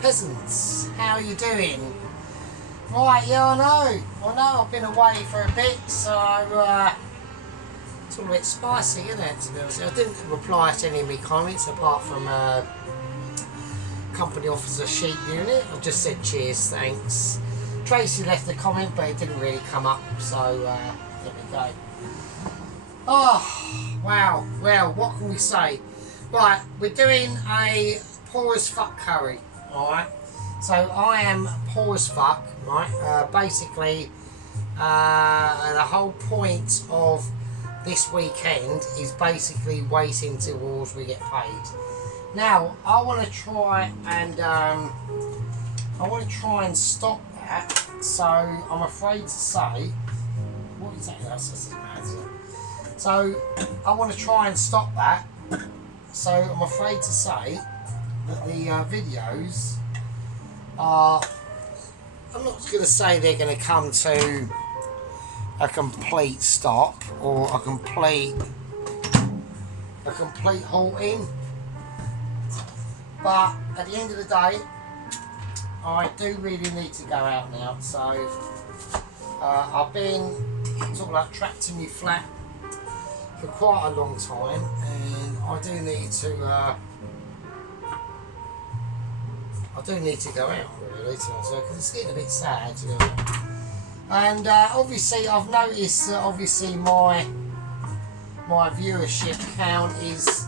peasants, how are you doing? Right, yeah, I know, I've been away for a bit, so it's all a bit spicy, isn't it, to be honest? I didn't reply to any of my comments apart from company officer sheep unit. I just said cheers, thanks. Tracy left a comment, but it didn't really come up, so there we go. Oh, wow, well, what can we say? Right, we're doing a poor as fuck curry, alright? So I am poor as fuck, right? Basically, the whole point of this weekend is basically waiting towards we get paid. Now, I want to try and stop that. So I'm afraid to say, what is that? That's mad, isn't it? So I want to try and stop that. So I'm afraid to say that the videos are, I'm not going to say they're going to come to a complete stop or a complete halting, but at the end of the day I do really need to go out now. So I've been sort of like trapped in my flat for quite a long time, and I do need to go out really, because it's getting a bit sad, you know. And obviously I've noticed that obviously my viewership count is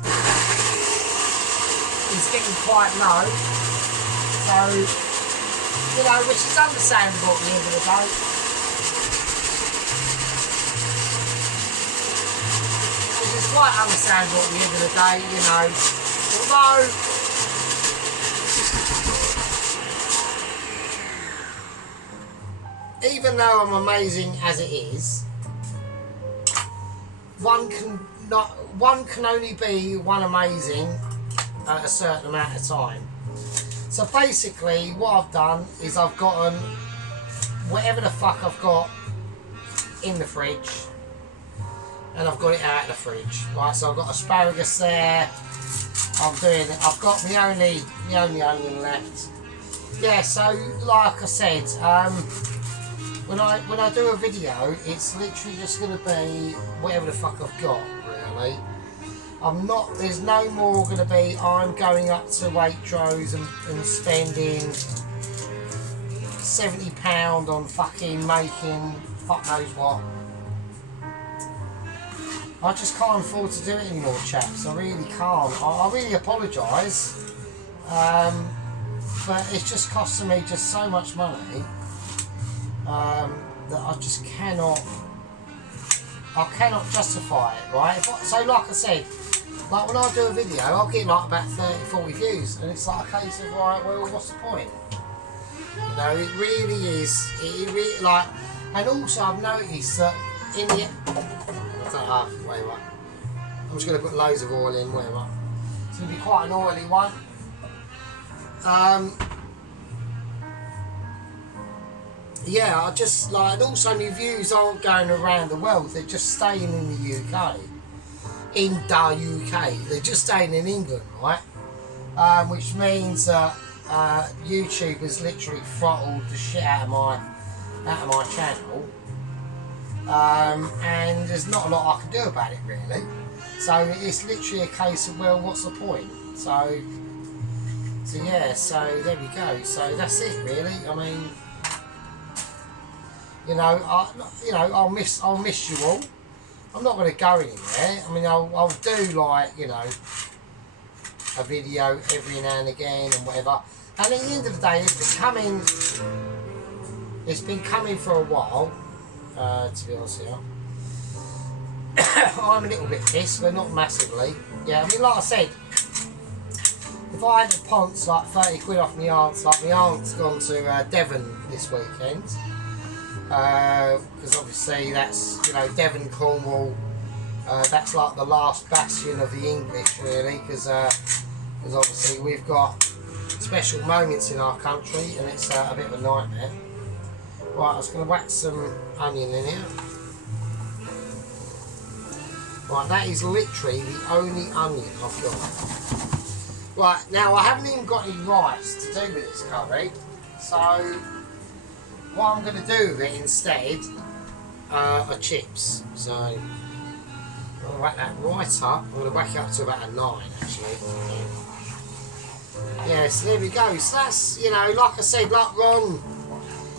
getting quite low, so you know, which is understandable at the end of the day. Which is quite understandable at the end of the day, you know. Although, even though I'm amazing as it is, one can only be one amazing at a certain amount of time. So basically what I've done is I've gotten whatever the fuck I've got in the fridge, and I've got it out of the fridge. Right, so I've got asparagus there. I've got my only onion left. Yeah, so like I said, when I do a video, it's literally just gonna be whatever the fuck I've got, really. There's no more going to be, I'm going up to Waitrose and spending £70 on fucking making fuck knows what. I just can't afford to do it anymore, chaps. I really can't. I really apologise. But it's just costing me just so much money that I just cannot justify it, right? So like I said, like when I do a video, I'll get like about 30-40 views, and it's like a case of, right, well, what's the point? You know, it really is. It really, like, and also I've noticed that in the, I'm just going to put loads of oil in, whatever. It's going to be quite an oily one. Yeah, I just like, and also my views aren't going around the world, they're just staying in the UK. In the UK, they're just staying in England, right? Which means that YouTube has literally throttled the shit out of my channel, and there's not a lot I can do about it really. So it's literally a case of, well, what's the point? So yeah, so there we go. So that's it really. I mean, you know, I'll miss you all. I'm not going to go anywhere. I mean, I'll do, like, you know, a video every now and again and whatever. And at the end of the day, it's been coming for a while, to be honest with you. I'm a little bit pissed, but not massively. Yeah, I mean, like I said, if I had to ponce like 30 quid off my aunt's, like my aunt's gone to Devon this weekend. Because obviously that's, you know, Devon, Cornwall, that's like the last bastion of the English really, because obviously we've got special moments in our country, and it's a bit of a nightmare. Right, I was going to whack some onion in here. Right, that is literally the only onion I've got. Right, now I haven't even got any rice to do with this curry, so what I'm going to do with it instead are chips. So I'm going to whack that right up. I'm going to whack it up to about a 9 actually. Yeah, so there we go. So that's, you know, like I said, like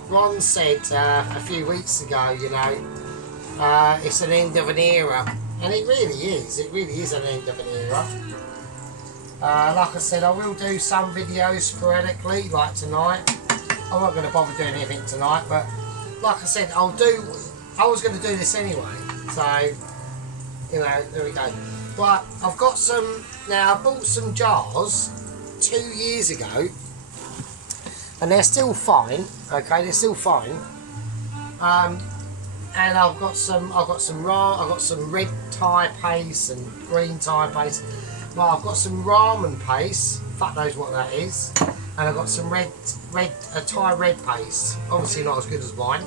Ron said a few weeks ago, you know, it's an end of an era. And it really is. It really is an end of an era. Like I said, I will do some videos sporadically, like tonight. I'm not going to bother doing anything tonight, but like I said, I was going to do this anyway. So, you know, there we go. But I've got some, now I bought some jars 2 years ago, and they're still fine, okay, they're still fine. And I've got some red Thai paste and green Thai paste. Well, I've got some ramen paste, fuck knows what that is, and I've got some Thai red paste, obviously not as good as mine,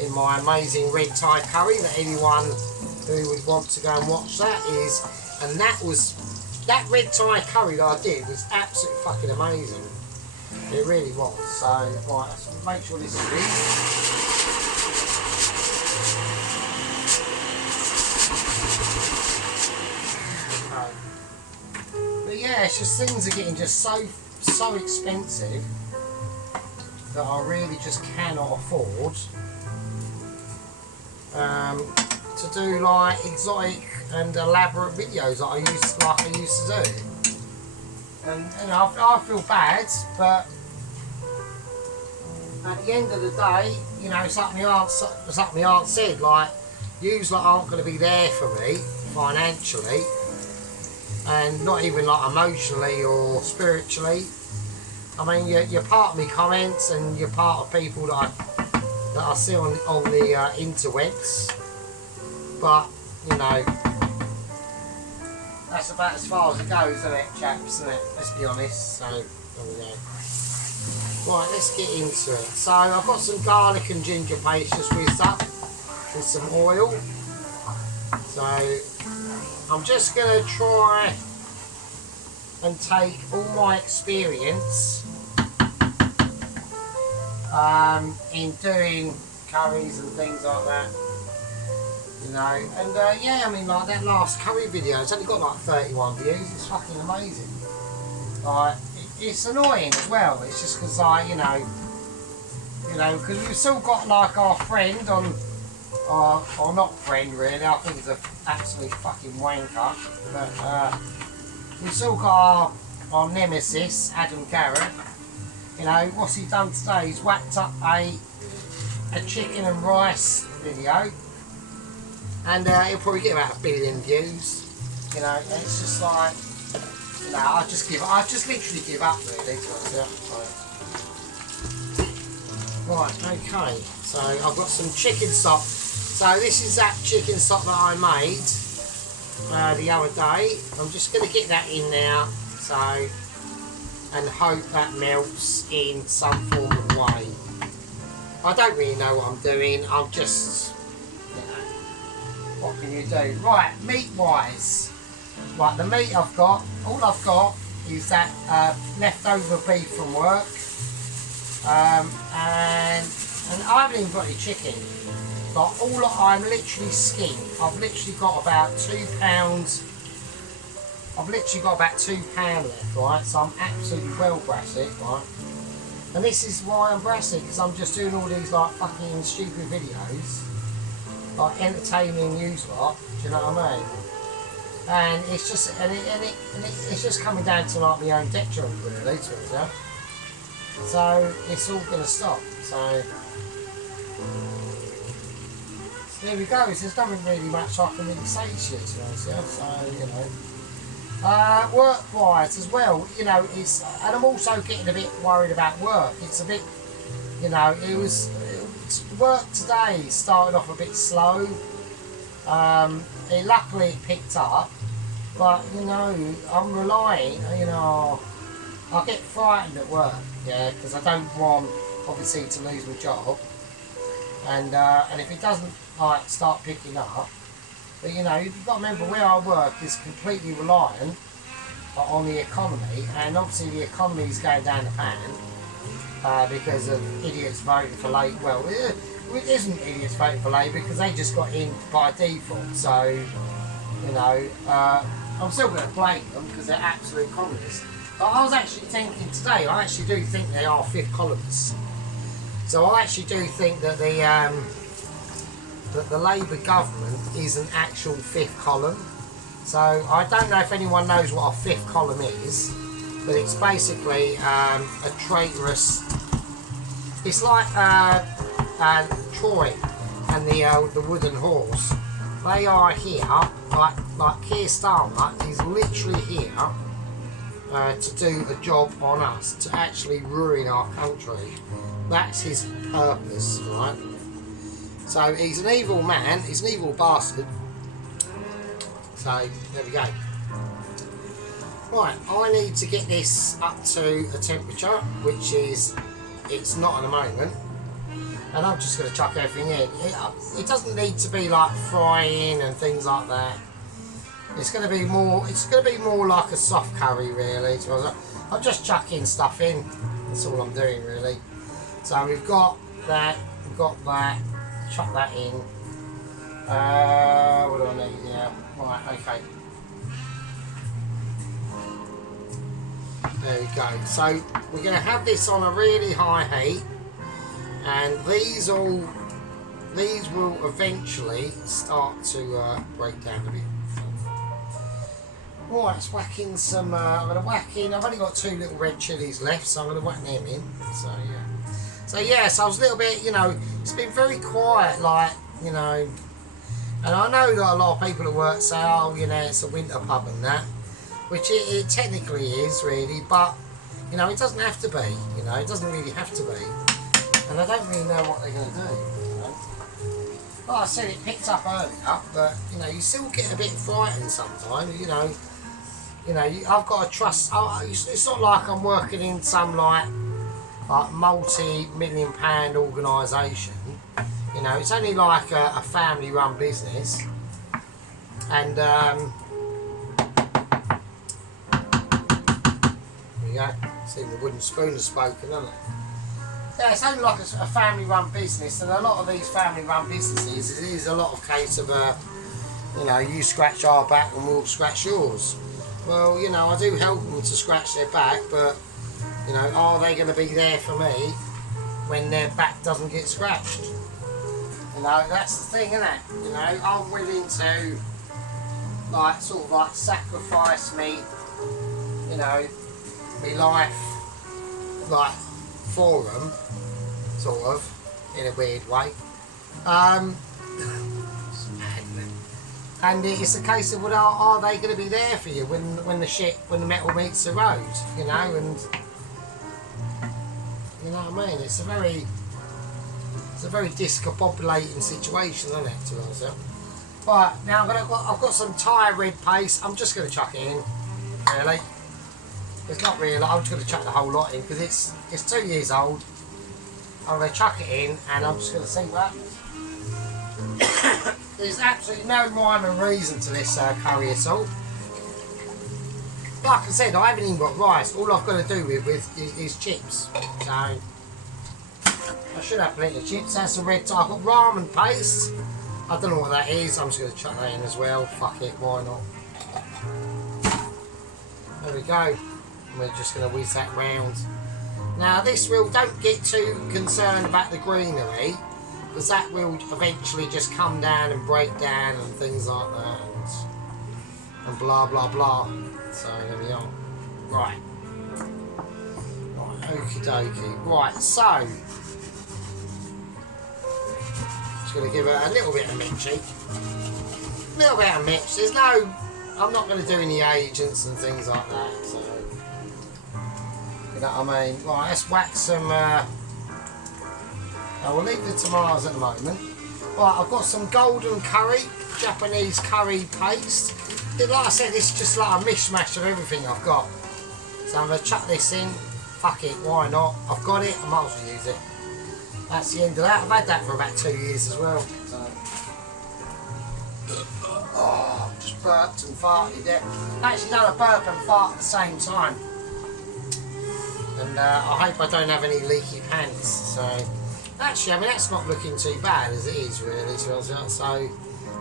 in my amazing red Thai curry that anyone who would want to go and watch that is, and that red Thai curry that I did was absolutely fucking amazing. It really was. So, right, let's make sure this is in. But yeah, it's just things are getting just so expensive that I really just cannot afford to do like exotic and elaborate videos that I used to do. And you know, I feel bad, but at the end of the day, you know, it's like my aunt said, like, yous lot aren't going to be there for me financially, and not even like emotionally or spiritually. I mean, you're part of me comments, and you're part of people that I see on the interwebs. But you know, that's about as far as it goes, isn't it, chaps? Isn't it? Let's be honest. So there we go. Right, let's get into it. So I've got some garlic and ginger paste just whizzed up with some oil. So I'm just going to try and take all my experience in doing curries and things like that, you know. And yeah, I mean, like that last curry video, it's only got like 31 views. It's fucking amazing. Like, it's annoying as well. It's just because you know, because we've still got like our friend on, or not friend really. I think he's an absolute fucking wanker. But we've still got our nemesis, Adam Garrett. You know, what's he done today? He's whacked up a chicken and rice video, and he'll probably get about 1 billion views. You know, and it's just like, you know, I just literally give up really. Right, okay. So I've got some chicken stock. So this is that chicken stock that I made the other day. I'm just going to get that in now. So, and hope that melts in some form of way. I don't really know what I'm doing. I'm just, you know, what can you do? Right, meat wise. Right, the meat I've got, all I've got is that leftover beef from work, and I haven't even got any chicken, but I'm literally skinned. I've literally got about 2 pounds, I've literally got about £2 left, right, so I'm absolutely well brassic, right, and this is why I'm brassic, because I'm just doing all these like fucking stupid videos, like entertaining news lot, do you know what I mean? And it's just it's just coming down to like my own detriment really, to it, yeah? So it's all gonna stop. So there we go. There's nothing really much I can really say to you, to be honest, yeah? So you know, work-wise as well, you know, it's, and I'm also getting a bit worried about work. It's a bit, you know, work today started off a bit slow. Luckily it picked up, but you know, I'm relying, you know, I get frightened at work, yeah, because I don't want, obviously, to lose my job, and if it doesn't like start picking up, but you know, you've got to remember where I work is completely reliant on the economy, and obviously the economy is going down the pan because of idiots voting for Labour. Well, it isn't idiots voting for Labour because they just got in by default. So, you know, I'm still going to blame them because they're absolute communists. But I was actually thinking today, I actually do think they are fifth columnists. So I actually do think that the Labour government is an actual fifth column. So I don't know if anyone knows what a fifth column is, but it's basically a traitorous. It's like Troy and the wooden horse. They are here, like Keir Starmer is literally here to do a job on us, to actually ruin our country. That's his purpose, right? So he's an evil man, he's an evil bastard. So there we go. Right, I need to get this up to a temperature, which is, it's not at the moment. And I'm just going to chuck everything in. It doesn't need to be like frying and things like that. It's going to be more like a soft curry really. So I'm just chucking stuff in. That's all I'm doing really. So we've got that, chuck that in. What do I need now? Right, okay. There we go. So we're going to have this on a really high heat, and these will eventually start to break down a bit. Right, let's whack in some. I'm going to whack in. I've only got 2 little red chilies left, so I'm going to whack them in. So yeah. So yes, I was a little bit. You know, it's been very quiet, like, you know. And I know that a lot of people at work say, oh, you know, it's a winter pub and that, which it technically is really, but, you know, it doesn't have to be, you know, it doesn't really have to be. And I don't really know what they're going to do, you know. Like I said, it picked up earlier, but, you know, you still get a bit frightened sometimes, you know. I've got to trust, it's not like I'm working in some, like multi-million-pound organisation. You know, it's only like a family-run business, and there you go. See, the wooden spoon has spoken, hasn't it? Yeah, it's only like a family-run business, and a lot of these family-run businesses, it is a lot of case of you know, you scratch our back and we'll scratch yours. Well, you know, I do help them to scratch their back, but you know, are they going to be there for me when their back doesn't get scratched? You know, that's the thing, isn't it? You know, I'm willing to, like, sort of like sacrifice me, you know, my life, like, for them, sort of, in a weird way. And it's a case of, well, are they going to be there for you when the metal meets the road, you know? And you know what I mean? It's a very discombobulating situation, isn't it, to be honest? Right, now I've got some Thai red paste. I'm just going to chuck it in, really. It's not really, I'm just going to chuck the whole lot in because it's 2 years old. I'm going to chuck it in and I'm just going to see what happens. There's absolutely no rhyme and reason to this curry at all. Like I said, I haven't even got rice. All I've got to do with is chips. So I should have plenty of chips. That's some red. I've got ramen paste. I don't know what that is. I'm just going to chuck that in as well. Fuck it, why not? There we go. And we're just going to whiz that round. Now this will, don't get too concerned about the greenery, because that will eventually just come down and break down and things like that, and blah blah blah. So there we are. Right, okie dokie. Right, so just going to give it a little bit of mixy. A little bit of mix. There's no, I'm not going to do any agents and things like that. So you know what I mean. Right, let's whack some. I will leave the tomatoes at the moment. Right, I've got some golden curry, Japanese curry paste. Like I said, it's just like a mishmash of everything I've got. So I'm going to chuck this in. Fuck it, why not? I've got it, I might as well use it. That's the end of that. I've had that for about 2 years as well. So. Oh, just burped and farted there. Actually done a burp and fart at the same time. And I hope I don't have any leaky pants. So actually, I mean, that's not looking too bad as it is really. So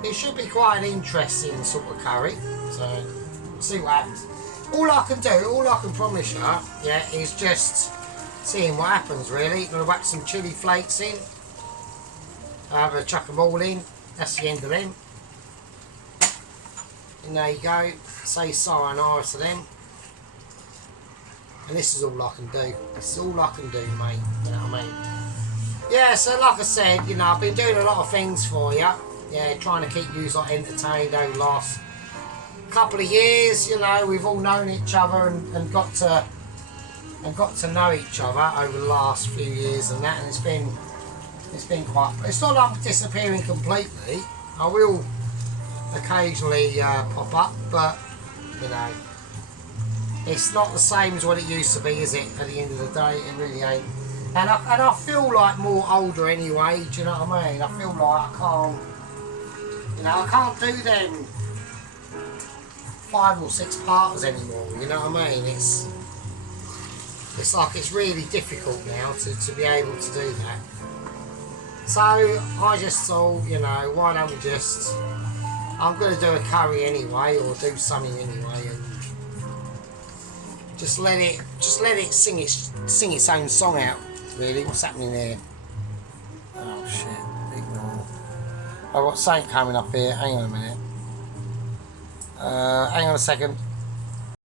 it should be quite an interesting sort of curry. So see what happens. All I can promise you, yeah, is just seeing what happens really. I'm gonna whack some chilli flakes in. I'm gonna chuck them all in. That's the end of them. And there you go. Say sayonara to them. And this is all I can do. This is all I can do, mate. You know what I mean? Yeah, so like I said, you know, I've been doing a lot of things for you. Yeah, trying to keep you like entertained over the last couple of years. You know, we've all known each other and got to know each other over the last few years and that, and it's been quite. It's not like I'm disappearing completely. I will occasionally pop up, but you know, it's not the same as what it used to be, is it? At the end of the day, it really ain't. And I feel like more older anyway. Do you know what I mean? I feel like I can't do them 5 or 6 parters anymore. You know what I mean? It's like it's really difficult now to be able to do that. So I just thought, you know, why don't we just? I'm going to do a curry anyway, or do something anyway, and just let it sing its own song out. Really, what's happening there? Oh shit! Ignore. I've got something coming up here. Hang on a minute. Hang on a second.